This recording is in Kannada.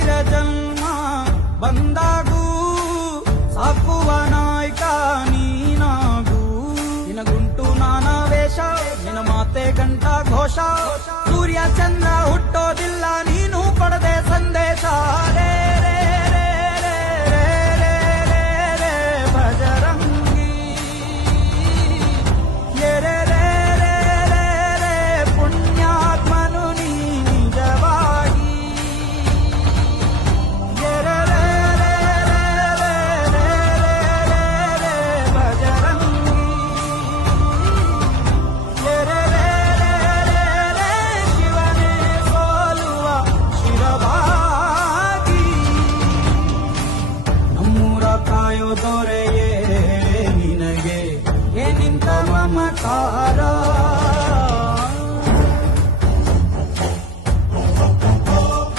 ವೀರ ಜನ್ಮ ಬಂದಾಗೂ ಸಾಕುವ ನಾಯಕ ನೀನಾಗೂ ನಿನಗುಂಟು ನಾನಾ ವೇಷ ನಿನ ಮಾತೆ ಗಂಟ ಘೋಷ ಸೂರ್ಯ ಚಂದ್ರ ಹುಟ್ಟೋದಿಲ್ಲ